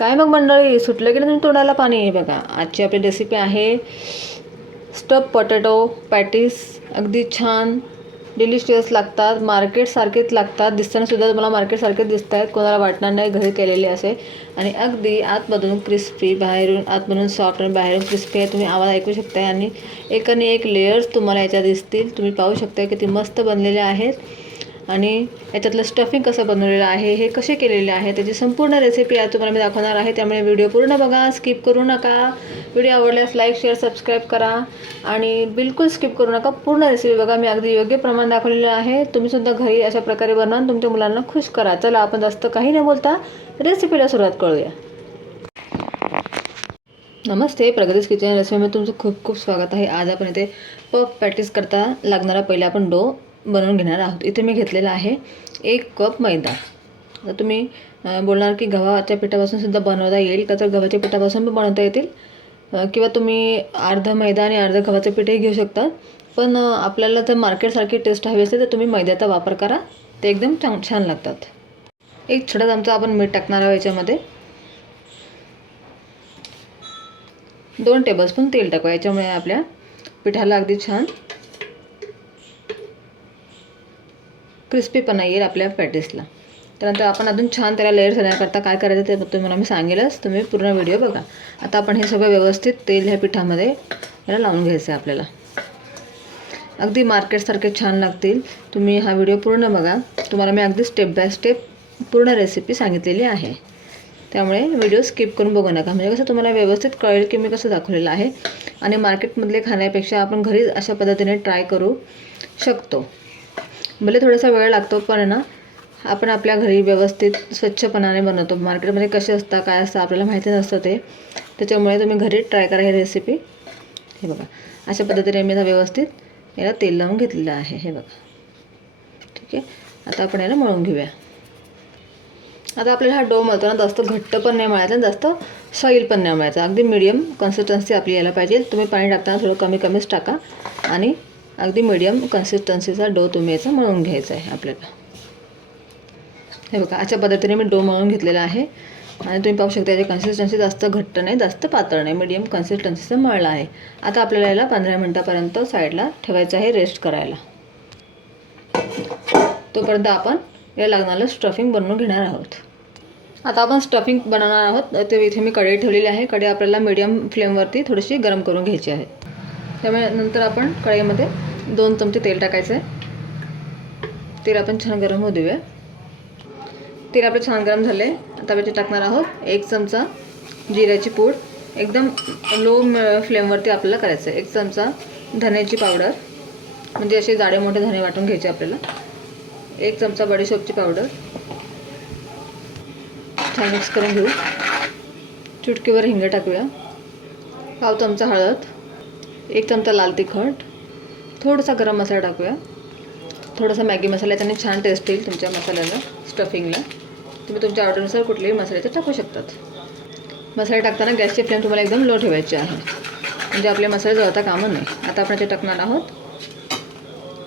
काय मग मंडळी सुटलं की नाही तुम्ही तोंडाला पाणी? आहे बघा आजची आपली रेसिपी आहे स्टफ पोटॅटो पॅटीस अगदी छान. डिलिशियस लागतात. मार्केटसारखेच लागतात. दिसतानासुद्धा तुम्हाला मार्केटसारखेच दिसत आहेत. कोणाला वाटणार नाही घरी केलेले असे. आणि अगदी आतमधून क्रिस्पी बाहेरून आतमधून सॉफ्ट आणि बाहेरून क्रिस्पी आहे. तुम्ही आवाज ऐकू शकताय. आणि एकाने एक लेयर्स तुम्हाला याच्यात दिसतील. तुम्ही पाहू शकताय किती मस्त बनलेले आहेत. आणि याच्यातलं स्टफिंग कसं बनवलेलं आहे हे कसे केलेले आहे त्याची संपूर्ण रेसिपी आज तुम्हाला मी दाखवणार आहे. त्यामुळे व्हिडिओ पूर्ण बघा स्किप करू नका. व्हिडिओ आवडल्यास लाईक शेअर सबस्क्राईब करा. आणि बिलकुल स्किप करू नका. पूर्ण रेसिपी बघा मी अगदी योग्य प्रमाण दाखवलेलं आहे. तुम्हीसुद्धा घरी अशा प्रकारे बनवा तुमच्या मुलांना खुश करा. चला आपण जास्त काही न बोलता रेसिपीला सुरुवात करूया. नमस्ते प्रगतीस किचन रेसिपीमध्ये तुमचं खूप खूप स्वागत आहे. आज आपण इथे पफ पॅटीस करता लागणारा पहिला आपण डो बनवून घेणार आहोत. इथे मी घेतलेला आहे एक कप मैदा. तर तुम्ही बोलणार की गव्हाच्या पिठापासून सुद्धा बनवता येईल का तर गव्हाच्या पिठापासून पण बनवता येतील किंवा तुम्ही अर्धा मैदा आणि अर्धा गव्हाचं पीठही घेऊ शकता. पण आपल्याला तर मार्केटसारखी टेस्ट हवी असते तर तुम्ही मैद्याचा वापर करा. ते एकदम छान छान लागतात. एक छोटा चमचा आपण मीठ टाकणार आहोत याच्यामध्ये. दोन टेबलस्पून तेल टाकू याच्यामुळे आपल्या पिठाला अगदी छान क्रिस्पीपणा येईल आपल्या पॅटीसला त्यानंतर आपण अजून छान त्याला लेअर येण्याकरता काय करायचं ते तुम्हाला मी सांगेलच. तुम्ही पूर्ण व्हिडिओ बघा. आता आपण हे सगळं व्यवस्थित तेल ह्या पिठामध्ये याला लावून घ्यायचं आहे आपल्याला. अगदी मार्केटसारखे छान लागतील. तुम्ही हा व्हिडिओ पूर्ण बघा. तुम्हाला मी अगदी स्टेप बाय स्टेप पूर्ण रेसिपी सांगितलेली आहे. त्यामुळे व्हिडिओ स्किप करून बघू नका. म्हणजे कसं तुम्हाला व्यवस्थित कळेल की मी कसं दाखवलेलं आहे. आणि मार्केटमधले खाण्यापेक्षा आपण घरीच अशा पद्धतीने ट्राय करू शकतो. भले थोडासा वेळ लागतो पण ना आपण आपल्या घरी व्यवस्थित स्वच्छपणाने बनवतो. मार्केटमध्ये कसे असतात काय असतं आपल्याला माहिती नसतं ते. त्याच्यामुळे तुम्ही घरी ट्राय करा ही रेसिपी हे बघा अशा पद्धतीने मी आता व्यवस्थित याला तेल लावून घेतलेलं आहे. हे बघा. ठीक आहे? आता आपण याला मळून घेऊया. आता आपल्याला हा डो मळताना जास्त घट्ट पण नाही मळायचा आणि जास्त सॉईल पण नाही मळायचा. अगदी मिडियम कन्सिस्टन्सी आपली यायला पाहिजे. तुम्ही पाणी टाकताना थोडं कमी कमीच टाका. आणि अगदी मिडियम कन्सिस्टन्सीचा डो तुम्ही याचा मळून घ्यायचा आहे आपल्याला. हे बघा अशा पद्धतीने मी डो मळून घेतलेला आहे. आणि तुम्ही पाहू शकता याची कन्सिस्टन्सी जास्त घट्ट नाही जास्त पातळ नाही मिडियम कन्सिस्टन्सीचा मळला आहे. आता आपल्याला याला पंधरा मिनटापर्यंत साईडला ठेवायचं आहे रेस्ट करायला. तोपर्यंत आपण या लागणारं स्टफिंग बनवून घेणार आहोत. आता आपण स्टफिंग बनवणार आहोत. ते इथे मी कढई ठेवलेली आहे. कढई आपल्याला मीडियम फ्लेमवरती थोडीशी गरम करून घ्यायची आहे. त्यामुळे नंतर आपण कढईमध्ये दोन चमचे तेल टाकायचं आहे तेल आपण छान गरम होऊ देऊया. तेल आपलं छान गरम झाले आता आपण टाकणार आहोत एक चमचा जिऱ्याची पूड. एकदम लो फ्लेमवरती आपल्याला करायचं आहे एक चमचा धण्याची पावडर म्हणजे असे जाडे मोठे धणे वाटून घ्यायचे आपल्याला. एक चमचा बडीशोपची पावडर छान मिक्स करून घेऊ. चुटकीवर हिंग टाकूया. पाव चमचा हळद. एक चमचा लाल तिखट. थोडासा गरम मसाला टाकूया. थोडासा मॅगी मसाला त्याने छान टेस्ट येईल तुमच्या मसाल्याला स्टफिंगला तुम्ही तुमच्या ऑर्डरनुसार कुठलेही मसाल्याचे टाकू शकतात. मसाले टाकताना गॅसची फ्लेम तुम्हाला एकदम लो ठेवायची आहे. म्हणजे आपले मसाले जळता कामं नाही. आता आपण ते टाकणार आहोत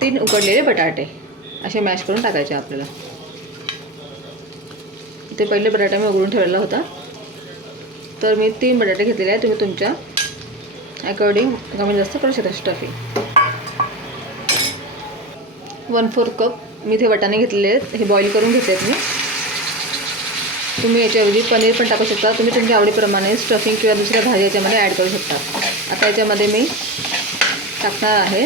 तीन उकडलेले बटाटे. असे मॅश करून टाकायचे आपल्याला. ते पहिले बटाटा मी उघडून ठेवलेला होता. तर मी तीन बटाटे घेतलेले आहे तुम्ही तुमच्या अकॉर्डिंग कमी जास्त करू शकता स्टफिंग वन फोर कप मी इथे वटाणे घेतलेले आहेत. हे बॉईल करून घेतले आहेत मी. तुम्ही याच्याऐवजी पनीर पण टाकू शकता. तुम्ही तुमच्या आवडीप्रमाणे स्टफिंग किंवा दुसऱ्या भाज्या याच्यामध्ये ॲड करू शकता. आता याच्यामध्ये मी टाकणार आहे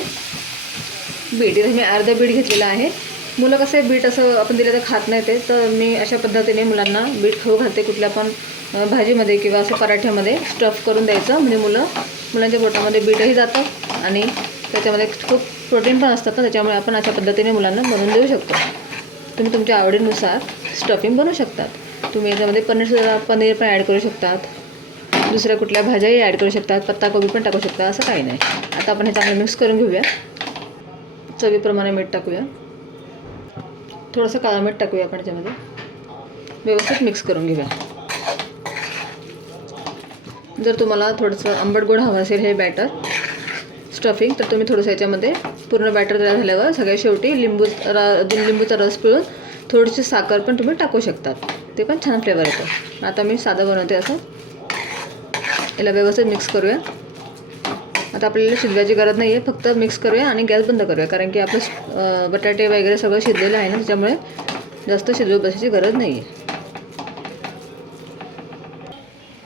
बीट. इथे मी अर्धं बीट घेतलेलं आहे. मुलं कसं आहे बीट असं आपण दिलं तर खात नाही ते. तर मी अशा पद्धतीने मुलांना बीट खाऊ घालते. कुठल्या पण भाजीमध्ये किंवा असं पराठ्यामध्ये स्टफ करून द्यायचं. म्हणजे मुलं मुलांच्या पोटामध्ये बीटही जातं आणि त्याच्यामध्ये खूप प्रोटीन पण असतात ना त्याच्यामुळे आपण अशा पद्धतीने मुलांना बनवून देऊ शकतो. तुम्ही तुमच्या आवडीनुसार स्टफिंग बनवू शकतात. तुम्ही याच्यामध्ये पनीर पनीर पण ॲड करू शकतात. दुसऱ्या कुठल्या भाज्याही ॲड करू शकतात. पत्ताकोबी पण टाकू शकता असं काही नाही. आता आपण हे चांगलं मिक्स करून घेऊया. चवीप्रमाणे मीठ टाकूया. थोडंसं काळा मीठ टाकूया आपण याच्यामध्ये. व्यवस्थित मिक्स करून घेऊया. जर तुम्हाला थोडंसं आंबट गोड हवं असेल हे बॅटर स्टफिंग तर तुम्ही थोडंसं याच्यामध्ये पूर्ण बॅटर तयार झाल्यावर सगळ्या शेवटी लिंबू अजून लिंबूचा रस पिळून थोडीशी साखर पण तुम्ही टाकू शकतात. ते पण छान फ्लेवर येतो. आता मी साधं बनवते असं. याला व्यवस्थित मिक्स करूया. आता आपल्याला शिजवायची गरज नाही आहे फक्त मिक्स करूया आणि गॅस बंद करूया. कारण की आपलं बटाटे वगैरे सगळं शिजलेलं आहे ना त्याच्यामुळे जास्त शिजवत बसायची गरज नाही आहे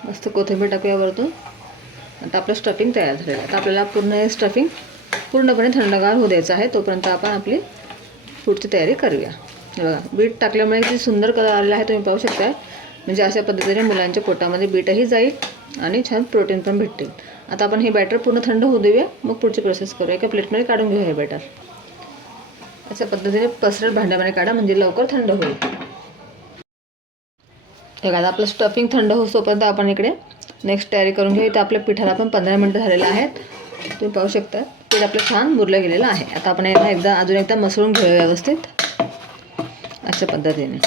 मस्त कोथिंबीर टाकूया वरतून. आता आपलं स्टफिंग तयार झालेलं आता आपल्याला पूर्ण हे स्टफिंग पूर्णपणे थंडगार होऊ द्यायचं आहे. तोपर्यंत आपण आपली पुढची तयारी करूया. बघा बीट टाकल्यामुळे किती सुंदर कलर आलेला आहे तुम्ही पाहू शकता म्हणजे अशा पद्धतीने मुलांच्या पोटामध्ये बीटही जाईल आणि छान प्रोटीन पण भेटतील. आता आपण हे बॅटर पूर्ण थंड होऊ देऊया. मग पुढची प्रोसेस करूया. एका प्लेटमध्ये काढून घेऊया हे बॅटर. अशा पद्धतीने पसरट भांड्यामध्ये काढा म्हणजे लवकर थंड होईल. हे बघा आता आपलं स्टफिंग थंड होतोपर्यंत आपण इकडे नेक्स्ट तयारी करून घेऊ इथं आपल्या पिठाला पण पंधरा मिनटं झालेलं आहेत. तुम्ही पाहू शकता. तेल आपलं छान मुरलं गेलेलं आहे. आता आपण याला एकदा अजून एकदा मसळून घेऊया व्यवस्थित. अशा पद्धतीने.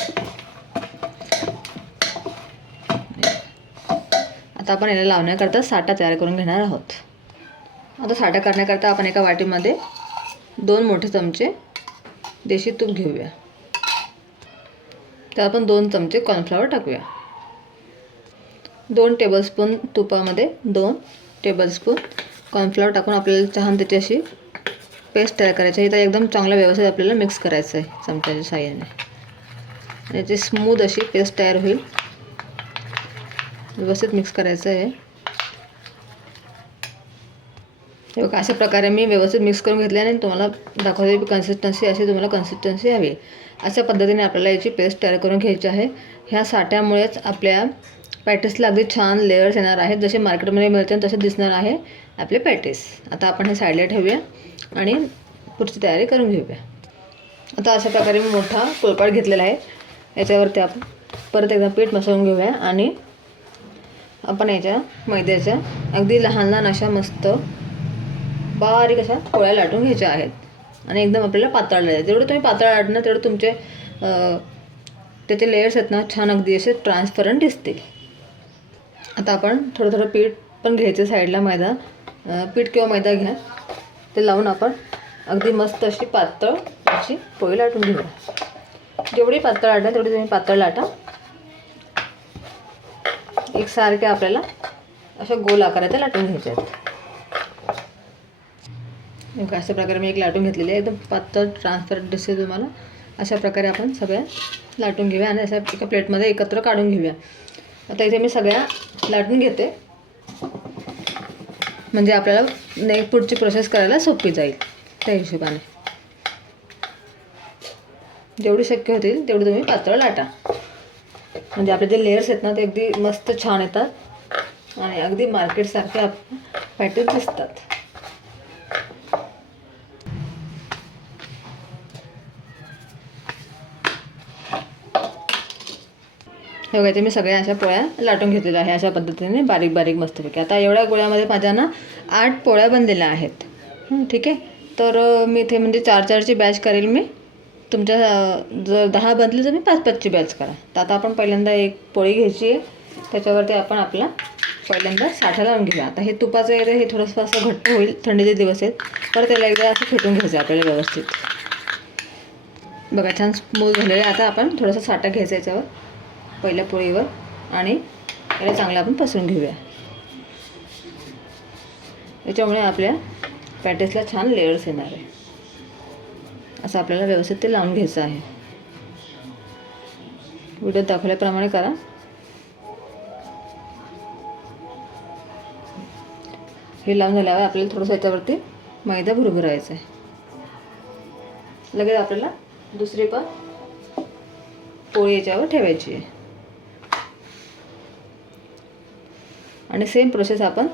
आता आपण याला लावण्याकरता साठा तयार करून घेणार आहोत. आता साठा करण्याकरता आपण एका वाटीमध्ये दोन मोठे चमचे देशी तूप घेऊया. तर आपण दोन चमचे कॉर्नफ्लॉवर टाकूया. दोन टेबलस्पून तुपामध्ये दोन टेबलस्पून कॉर्नफ्लॉवर टाकून आपल्याला छान त्याची अशी पेस्ट तयार करायची आहे. इथं एकदम चांगलं व्यवस्थित आपल्याला मिक्स करायचं आहे चमच्याच्या साह्याने. आणि याची स्मूद अशी पेस्ट तयार होईल. व्यवस्थित मिक्स करायचं आहे. हे बघा अशा प्रकारे मी व्यवस्थित मिक्स करून घेतले आणि तुम्हाला दाखवते कन्सिस्टन्सी अशी तुम्हाला कन्सिस्टन्सी हवी अशा पद्धतीने आपल्याला याची पेस्ट तयार करून घ्यायची आहे. ह्या साठ्यामुळेच आपल्या पॅटिसला अगदी छान लेअर्स येणार आहेत. जसे मार्केटमध्ये मिळते तसे दिसणार आहे. आपले पॅटीस आता आपण हे साईडला ठेवूया आणि पुढची तयारी करून घेऊया. आता अशा प्रकारे मी मोठा पोळपाट घेतलेला आहे. याच्यावरती आपण परत एकदा पीठ मसळून घेऊया आणि आपण याच्या मैद्याच्या अगदी लहान लहान अशा मस्त बारीक अशा पोळ्या लाटून घ्यायच्या आहेत. आणि एकदम आपल्याला पातळ लाटायचं जेवढं तुम्ही पातळ लाटणार तेवढं तुमचे त्याचे लेयर्स आहेत ना छान अगदी असे ट्रान्सपरंट दिसतील. आता आपण थोडं थोडं पीठ पण घ्यायचं साईडला मैदा. पीठ किंवा मैदा घ्या ते लावून आपण अगदी मस्त अशी पातळ अशी पोळी लाटून घेऊया. जेवढी पातळ लाटा तेवढी तुम्ही पातळ लाटा. एकसारख्या आपल्याला अशा गोल आकाराच्या लाटून घ्यायच्या आहेत. अशा प्रकारे मी एक लाटून घेतलेली आहे. एकदम पातळ ट्रान्सपरंट दिसते तुम्हाला. अशा प्रकारे आपण सगळ्या लाटून घेऊया आणि अशा एका प्लेटमध्ये एकत्र काढून घेऊया. आता इथे मी सगळ्या लाटून घेते. म्हणजे आपल्याला ने पुढची प्रोसेस करायला सोपी जाईल. त्या हिशोबाने. जेवढी शक्य होतील तेवढी तुम्ही पातळ लाटा. म्हणजे आपले जे लेयर्स आहेत ना ते अगदी मस्त छान येतात. आणि अगदी मार्केटसारखे आप पॅटर्न दिसतात. हे बघा मी सगळ्या अशा पोळ्या लाटून घेतलेल्या आहे अशा पद्धतीने बारीक बारीक मस्तपैकी. आता एवढ्या गोळ्यामध्ये माझ्या ना आठ पोळ्या बनलेल्या आहेत. ठीक आहे? तर मी इथे म्हणजे चार चारची बॅच करेल मी. तुमच्या जर दहा बनली तर मी पाच पाचची बॅच करा. तर आता आपण पहिल्यांदा एक पोळी घ्यायची आहे. त्याच्यावरती आपण आपला पहिल्यांदा साठा लावून घेऊया. आता हे तुपाचं आहे हे थोडंसं असं घट्ट होईल. थंडीचे दिवस आहेत. तर त्याला एकदा असं फेटून घ्यायचं आहे आपल्याला व्यवस्थित. बघा छान स्मूथ झालेलं आहे. आता आपण थोडासा साठा घ्यायचा याच्यावर. पहिल्या पोळीवर आणि याला चांगलं आपण पसरून घेऊया. याच्यामुळे आपल्या पॅटेसला छान लेअर्स येणार आहे. असं आपल्याला व्यवस्थित ते लावून घ्यायचं आहे. व्हिडिओत दाखवल्याप्रमाणे करा. हे लावून झाल्यावर आपल्याला थोडंसं याच्यावरती मैदा भुरभुरायचा आहे. लगेच आपल्याला दुसरी पण पोळी याच्यावर ठेवायची आहे. आणि सेम प्रोसेस आपण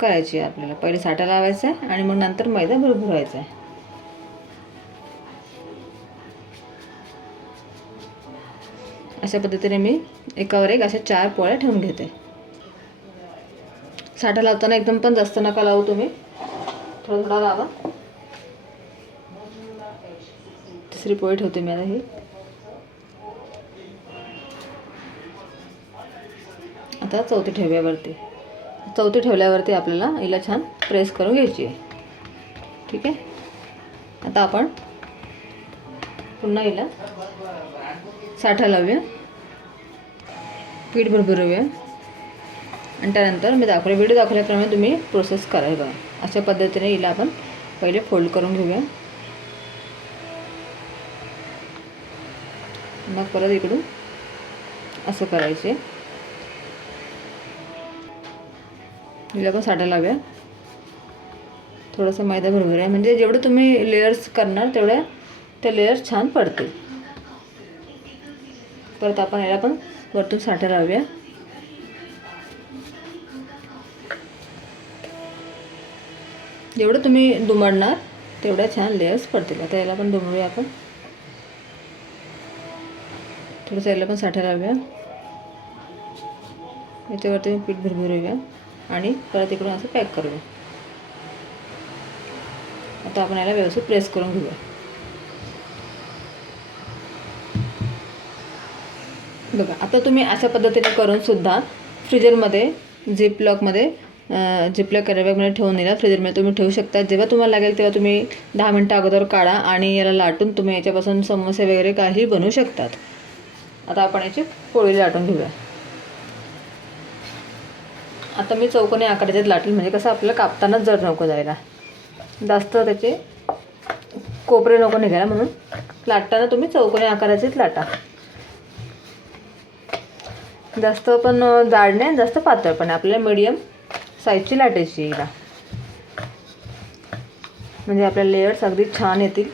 करायची आहे आपल्याला. पहिले साठा लावायचा आहे आणि मग नंतर मैदा भुरभुरायचा आहे. अशा पद्धतीने मी एकावर एक अशा चार पोळ्या ठेवून घेते. साठा लावताना एकदम पण जास्त नका लावू तुम्ही. थोडा थोडा लावा. तिसरी पोळी ठेवते मी आता ही. आता चौथी ठेव्यावरती चौथी ठेवल्यावरती आपल्याला हिला छान प्रेस करून घ्यायची आहे. ठीक आहे? आता आपण पुन्हा हिला साठा लावूया. पीठ भरपूर आणि त्यानंतर मी दाखवले व्हिडिओ दाखवल्याप्रमाणे तुम्ही प्रोसेस करा बघा. अशा पद्धतीने हिला आपण पहिले फोल्ड करून घेऊया. मग परत इकडून असं करायचे. हिला पण साठा लावूया. थोडंसं मैदा भरभर आहे. म्हणजे जेवढं तुम्ही लेयर्स करणार तेवढ्या त्या लेयर्स छान पडतील. परत आपण याला पण वरतून साठा लावूया. जेवढं तुम्ही दुमडणार तेवढ्या छान लेयर्स पडतील. आता याला पण दुमडूया आपण. थोडंसं याला पण साठा लावूया. याच्यावरती पीठ भरभरूया आणि परत इकडून असं पॅक करूया. आता आपण याला व्यवस्थित प्रेस करून घेऊया. बघा आता तुम्ही अशा पद्धतीने करून सुद्धा फ्रीजरमध्ये झिप लॉकमध्ये झिप ठेवून दिला. फ्रीजरमध्ये तुम्ही ठेवू शकता. जेव्हा तुम्हाला लागेल तेव्हा तुम्ही दहा मिनटं अगोदर काढा आणि याला लाटून तुम्ही याच्यापासून समोसे वगैरे काही बनवू शकतात. आता आपण याची पोळी लाटून घेऊया. आता मी चौकोनी आकाराच्यात लाटेल म्हणजे कसं आपल्याला कापतानाच जर नको जायला. जास्त त्याचे कोपरे नको निघायला म्हणून लाटताना तुम्ही चौकोनी आकाराचेच लाटा. जास्त पण जाड नाही जास्त पातळ पण आपल्याला मिडियम साईजची लाटायची हिला. म्हणजे आपल्या लेयर्स अगदी छान येतील.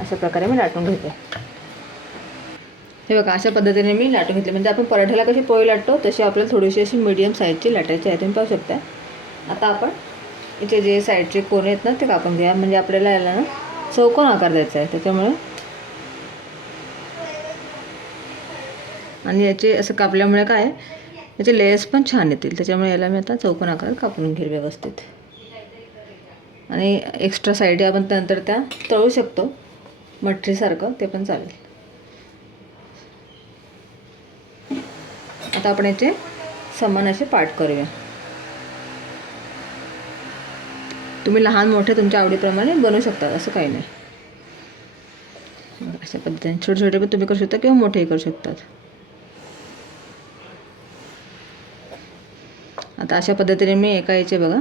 अशा प्रकारे मी लाटून घेते. हे बघा अशा पद्धतीने मी लाटून घेतले. म्हणजे आपण पराठ्याला कशी पोळी लाटतो तशी आपल्याला थोडीशी अशी मीडियम साईजची लाटायची आहे. तुम्ही पाहू शकता. आता आपण इथे जे साईडचे कोण आहेत ना ते कापून घ्या म्हणजे आपल्याला याला ना चौकोन आकार द्यायचा आहे. त्याच्यामुळे आणि याचे असं कापल्यामुळे काय आहे, याचे लेयर्स पण छान येतील. त्याच्यामुळे याला मी आता चौकोन आकार कापून घेईल व्यवस्थित. आणि एक्स्ट्रा साईड आपण नंतर त्या तळू शकतो. मठरीसारखं ते पण चालेल. आता आपण याचे समान असे पाठ करूया. तुम्ही लहान मोठे तुमच्या आवडीप्रमाणे बनवू शकता असं काही नाही. अशा पद्धतीने छोटे छोटे पण तुम्ही करू शकता किंवा मोठेही करू शकतात. आता अशा पद्धतीने मी एका याचे बघा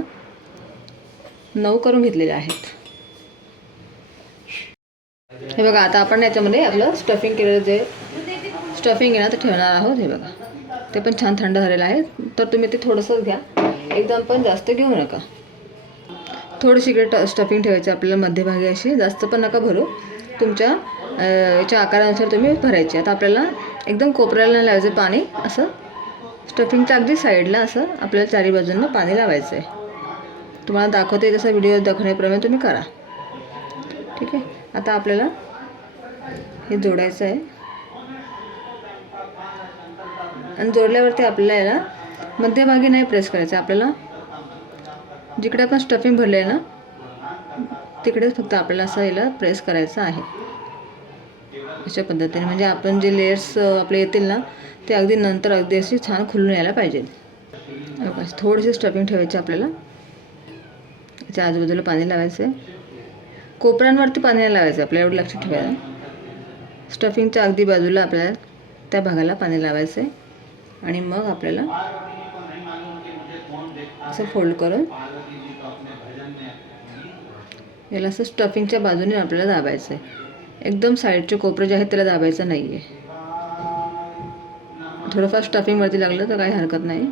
नऊ करून घेतलेले आहेत. हे बघा आता आपण याच्यामध्ये आपलं स्टफिंग केलेलं जे स्टफिंग आहे ना ते ठेवणार आहोत हे बघा. ते पण छान थंड झालेलं आहे. तर तुम्ही ते थोडंसंच घ्या. एकदम पण जास्त घेऊ नका. थोडीशी इकडे ट स्टफिंग ठेवायची आपल्याला मध्यभागी अशी. जास्त पण नका भरू. तुमच्या याच्या आकारानुसार तुम्ही भरायचे. आता आपल्याला एकदम कोपऱ्याला नाही लावायचं पाणी. असं स्टफिंगच्या अगदी साईडला असं आपल्याला चारी बाजूंना पाणी लावायचं आहे तुम्हाला दाखवते तसा व्हिडिओ दाखवण्याप्रमाणे तुम्ही करा. ठीक आहे? आता आपल्याला हे जोडायचं आहे. आणि जोडल्यावरती आपल्याला याला मध्यभागी नाही प्रेस करायचं. आहे. आपल्याला जिकडे आपण स्टफिंग भरले आहे ना तिकडेच फक्त आपल्याला असं याला प्रेस करायचं आहे. अशा पद्धतीने. म्हणजे आपण जे लेयर्स आपले येतील ना ते अगदी नंतर अगदी अशी छान खुलून यायला पाहिजेत थोडीशी स्टफिंग ठेवायची आपल्याला. त्याच्या आजूबाजूला पाणी लावायचं आहे कोपऱ्यांवरती पाणी लावायचं आपल्याला एवढं लक्षात ठेवायला. स्टफिंगच्या अगदी बाजूला आपल्याला त्या भागाला पाणी लावायचं आहे आणि मग आपल्याला असं फोल्ड करून याला असं स्टफिंगच्या बाजूने आपल्याला दाबायचं आहे एकदम साईडचे कोपरे जे आहेत त्याला दाबायचं नाही आहे थोडंफार स्टफिंगवरती लागलं तर काही हरकत नाही.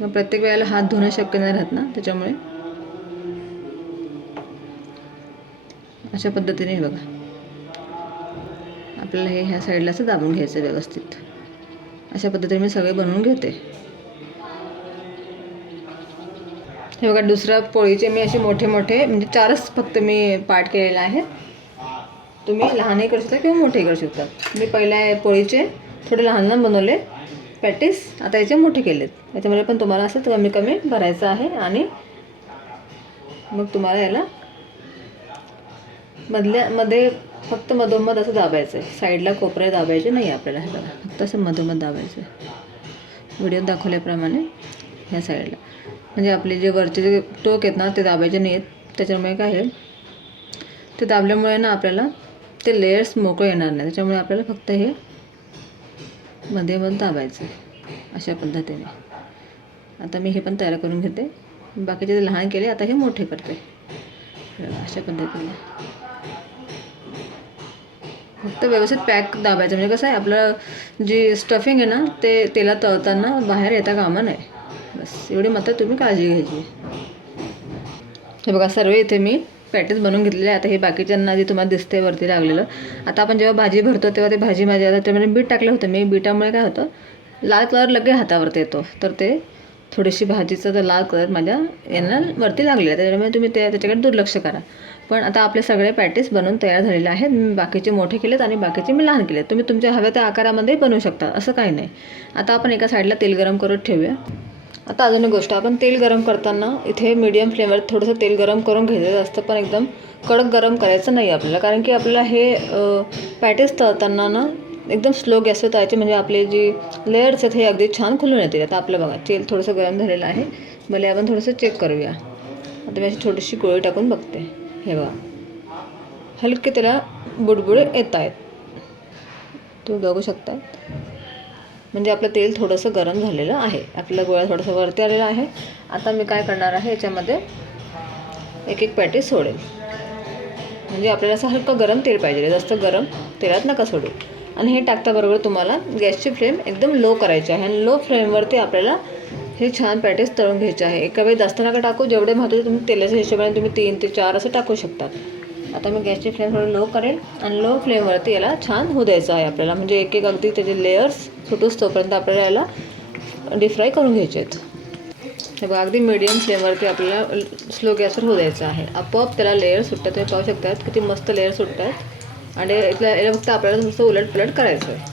मग प्रत्येक वेळेला हात धुणं शक्य नाही राहत ना त्याच्यामुळे अशा पद्धतीने बघा. आपल्याला हे ह्या साईडला असं दाबून घ्यायचं व्यवस्थित. अशा पद्धतीने मी सगळे बनवून घेते. हे बघा दुसऱ्या पोळीचे मी असे मोठे मोठे म्हणजे चारच फक्त मी पार्ट केलेले आहेत. तुम्ही लहानही करू शकता किंवा मोठेही करू शकता. मी पहिल्या पोळीचे थोडे लहान लहान बनवले. पॅटीस आता याचे मोठे केलेत. याच्यामध्ये पण तुम्हाला असं कमी कमी भरायचं आहे आणि मग तुम्हाला याला मधल्या मध्ये फक्त मधोमध असं दाबायचं आहे. साईडला कोपरे दाबायचे नाही आपल्याला हे फक्त असं मधोमध दाबायचं आहे. व्हिडिओत दाखवल्याप्रमाणे ह्या साईडला म्हणजे आपले जे वरचे जे टोक आहेत ना ते दाबायचे नाही आहेत त्याच्यामुळे काय आहे ते दाबल्यामुळे ना आपल्याला ते लेयर्स मोकळे येणार नाही. त्याच्यामुळे आपल्याला फक्त हे मध्ये मध्ये दाबायचं अशा पद्धतीने. आता मी हे पण तयार करून घेते. बाकीचे ते लहान केले आता हे मोठे करते. अशा पद्धतीने. फक्त व्यवस्थित पॅक दाबायचं. म्हणजे कसं आहे आपलं जी स्टफिंग आहे ना ते तेला तळताना बाहेर येता कामा नाही बस एवढी मात्र तुम्ही काळजी घ्यायची. हे बघा सर्व इथे मी पॅटीस बनवून घेतलेले आता हे बाकीच्यांना जे तुम्हाला दिसते वरती लागलेलं. आता आपण जेव्हा भाजी भरतो तेव्हा ते भाजी माझी आता त्यामध्ये बीट टाकलं होतं. मी बीटामुळे काय होतं लाल कलर लगेच हातावरती येतो. तर ते थोडीशी भाजीचा तर लाल कलर माझ्या यांना वरती लागलेला आहे. त्याच्यामुळे तुम्ही ते त्याच्याकडे दुर्लक्ष करा. पण आता आपले सगळे पॅटीस बनवून तयार झालेले आहेत. मी बाकीचे मोठे केलेत आणि बाकीचे मी लहान केलेत. तुम्ही तुमच्या हव्या त्या आकारामध्ये बनवू शकता असं काही नाही. आता आपण एका साईडला तेल गरम करून ठेवूया. आता अजून एक गोष्ट आपण तेल गरम करताना इथे मीडियम फ्लेमवर थोडंसं तेल गरम करून घ्यायचं असतं पण एकदम कडक गरम करायचं नाही आपल्याला. कारण की आपल्याला हे पॅटीस तळताना ना एकदम स्लो गॅसवर तळायचे म्हणजे आपले जे लेयर्स आहेत हे अगदी छान खुलून येतील. आता आपलं बघा तेल थोडंसं गरम झालेलं आहे. भले आपण थोडंसं चेक करूया. आता मी अशी छोटीशी गोळी टाकून बघते. हे बघा. हलके त्याला बुडबुडे येत आहेत तुम्ही बघू शकता. म्हणजे आपलं तेल थोडंसं गरम झालेलं आहे. आपला गोळा थोडंसं वरती आलेला आहे. आता मी काय करणार आहे याच्यामध्ये एक एक पॅटी सोडेल म्हणजे आपल्याला असं हलकं गरम तेल पाहिजे. जास्त गरम तेलात नका सोडू. आणि हे टाकताबरोबर तुम्हाला गॅसची फ्लेम एकदम लो करायची आहे. आणि लो फ्लेमवरती आपल्याला हे छान पॅटेस तळून घ्यायचे आहे. एका वेळी जास्त नका टाकू जेवढे महत्त्वाचे तुम्ही तेलाच्या हिशोबाने तुम्ही तीन ते चार असं टाकू शकता. आता मी गॅसची फ्लेम थोडं लो करेल आणि लो फ्लेमवरती याला छान होऊ द्यायचं आहे आपल्याला. म्हणजे एक एक अगदी त्याचे लेयर्स सुटूस तोपर्यंत आपल्याला याला डीप फ्राय करून घ्यायचे आहेत. हे बघा अगदी मिडियम फ्लेमवरती आपल्याला स्लो गॅसवर होऊ द्यायचं आहे. आपोआप त्याला लेअर सुटतात तुम्ही पाहू शकतात किती मस्त लेअर सुटतात. आणि इथल्या याला फक्त आपल्याला थोडंसं उलट पुलट करायचं आहे.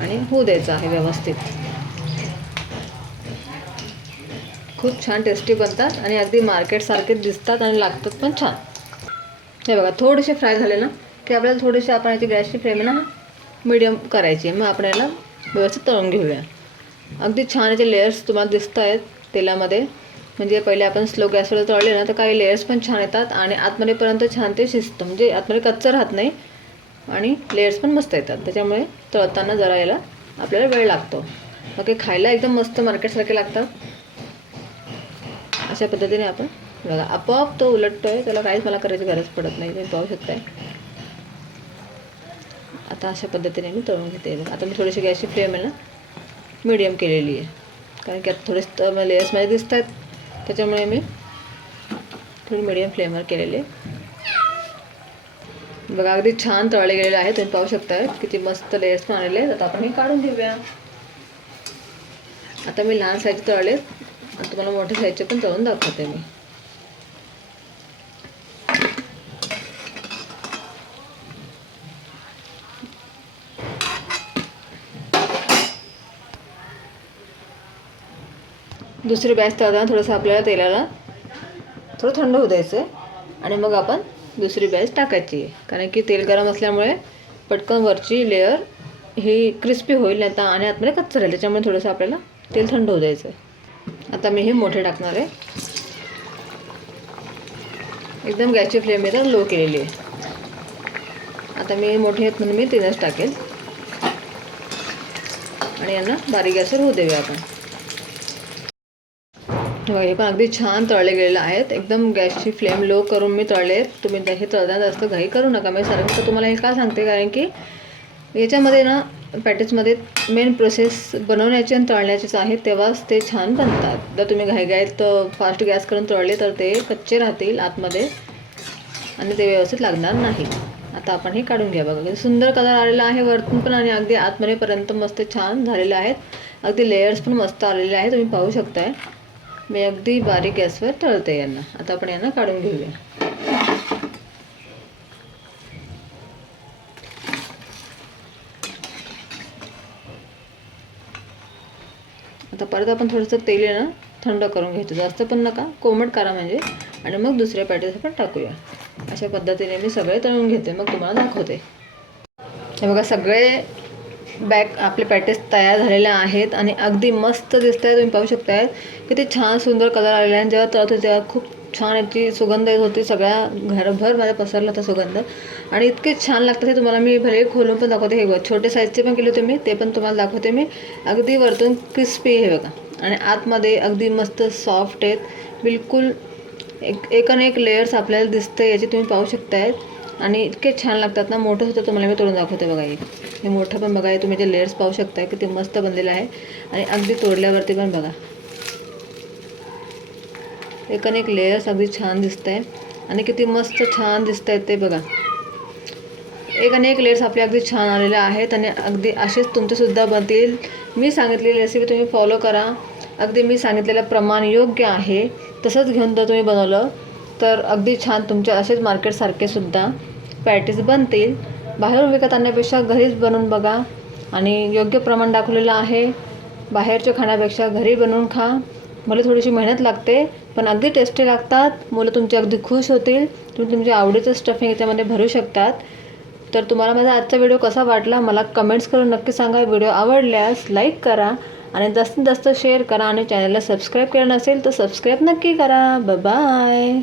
आणि होऊ द्यायचं आहे व्यवस्थित. खूप छान टेस्टी बनतात आणि अगदी मार्केटसारखे दिसतात आणि लागतात पण छान. हे बघा थोडेसे फ्राय झाले ना की आपल्याला थोडेसे आपण याची गॅसची फ्लेम ना मिडियम करायची आहे. मग आपण याला व्यवस्थित तळून घेऊया. अगदी छान याचे लेयर्स तुम्हाला दिसत आहेत तेलामध्ये. म्हणजे पहिले आपण स्लो गॅसवर तळले ना तर काही लेयर्स पण छान येतात आणि आतमध्येपर्यंत छान ते शिजतं. म्हणजे आतमध्ये कच्चं राहत नाही आणि लेयर्स पण मस्त येतात. त्याच्यामुळे तळताना जरा याला आपल्याला वेळ लागतो. बाकी खायला एकदम मस्त मार्केटसारखे लागतात. अशा पद्धतीने आपण बघा आपोआप तो उलटतोय त्याला काहीच मला करायची गरज पडत नाही तुम्ही पाहू शकताय. आता अशा पद्धतीने मी तळून घेते. आता मी थोडीशी गॅसची फ्लेम आहे ना मीडियम केलेली आहे. कारण की आता थोडेसे लेयर्स माझे दिसत आहेत त्याच्यामुळे मी थोडी मीडियम फ्लेमवर केलेली आहे. बघा अगदी छान तळले गेलेले आहे तुम्ही पाहू शकताय किती मस्त लेयर्स पण आलेले आहेत. आता आपण हे काढून घेऊया. आता मी लहान साईज तळले तुम्हाला मोठ्या साईजचे पण तळून दाखवते मी. दुसरी बॅच तळताना थोडंसं आपल्याला तेलाला थोडं थंड होऊ द्यायचं आहे आणि मग आपण दुसरी बॅच टाकायची. आहे कारण की तेल गरम असल्यामुळे पटकन वरची लेअर ही क्रिस्पी होईल नाही तर आणि आतमध्ये कच्चं राहील. त्याच्यामुळे थोडंसं आपल्याला तेल थंड होऊ द्यायचं आहे आता मी हे मोठे टाकणार आहे. एकदम गॅसची फ्लेम एकदम लो केलेली आहे. आता मी मोठे आहेत म्हणून मी तीनच टाकेल. आणि यांना बारीक गॅसवर होऊ देऊया आपण. हे हे पण अगदी छान तळले गेलेलं आहेत. एकदम गॅसची फ्लेम लो करून मी तळले आहेत. तुम्ही हे तळताना जास्त घाई करू नका. मी सारखं तुम्हाला हे का सांगते? कारण की याच्यामध्ये ना पॅटेजमध्ये मेन प्रोसेस बनवण्याची आणि तळण्याचीच आहे तेव्हाच ते छान बनतात. जर तुम्ही घाईघाईत फास्ट गॅस करून तळले तर ते कच्चे राहतील आतमध्ये आणि ते व्यवस्थित लागणार नाही. आता आपण हे काढून घ्या बघा. म्हणजे सुंदर कलर आलेला आहे वरतून पण आणि अगदी आतमध्येपर्यंत मस्त छान झालेले आहेत. अगदी लेयर्स पण मस्त आलेले आहेत. तुम्ही पाहू शकताय. मी अगदी बारीक गॅसवर तळते यांना. आता आपण यांना काढून घेऊया. आता परत आपण थोडंसं तेल आहे ना थंड करून घ्यायचं जास्त पण नका कोमट करा म्हणजे. आणि मग दुसऱ्या पॅटीस आपण टाकूया. अशा पद्धतीने मी सगळे तळून घेते. मग तुम्हाला दाखवते. हे बघा सगळे बॅग आपले पॅटेस तयार झालेले आहेत आणि अगदी मस्त दिसत आहे तुम्ही पाहू शकताय किती छान सुंदर कलर आलेला आहे आणि जेव्हा तळतो तेव्हा खूप छान याची सुगंध येत होती. सगळ्या घरभर माझ्या पसरला होता सुगंध. आणि इतके छान लागतात हे तुम्हाला मी भले खोलून पण दाखवते. हे बघा छोटे साईजचे पण केले होते मी ते पण तुम्हाला दाखवते मी. अगदी वरतून क्रिस्पी हे बघा. आणि आतमध्ये अगदी मस्त सॉफ्ट आहेत. बिलकुल एक एकान एक लेयर्स आपल्याला दिसतं याचे तुम्ही पाहू शकतायत. आणि इतके छान लागतात ना मोठं होतं तुम्हाला मी तोडून दाखवते बघा हे. हे मोठं पण बघा हे तुम्ही जे लेयर्स पाहू शकताय किती मस्त बनलेलं आहे. आणि अगदी तोडल्यावरती पण बघा. एकन एक लेयर्स अगदी छान दिसत आहे आणि किती मस्त छान दिसत आहेत ते बघा. एक आणि एक लेयर्स आपले अगदी छान आलेले आहेत आणि अगदी असेच तुमचेसुद्धा बनतील मी सांगितलेली रेसिपी तुम्ही फॉलो करा. अगदी मी सांगितलेलं प्रमाण योग्य आहे. तसंच घेऊन जर तुम्ही बनवलं तर अगदी छान तुमच्या असेच मार्केटसारखे सुद्धा पॅटीस बनतील. बाहेरून विकत आणण्यापेक्षा घरीच बनवून बघा. आणि योग्य प्रमाण दाखवलेलं आहे. बाहेरच्या खाण्यापेक्षा घरी बनवून खा. मला थोडीशी मेहनत लागते पण अगदी टेस्टी लागतात. मुलं तुमचे अगदी खुश होतील. तुम्ही तुमच्या आवडीचं स्टफिंग याच्यामध्ये भरू शकतात. तर तुम्हाला माझा आजचा व्हिडिओ कसा वाटला मला कमेंट्स करून नक्की सांगा. व्हिडिओ आवडल्यास लाईक करा आणि जास्तीत जास्त शेअर करा आणि चॅनलला सबस्क्राईब केलं नसेल तर सबस्क्राईब नक्की करा. बाय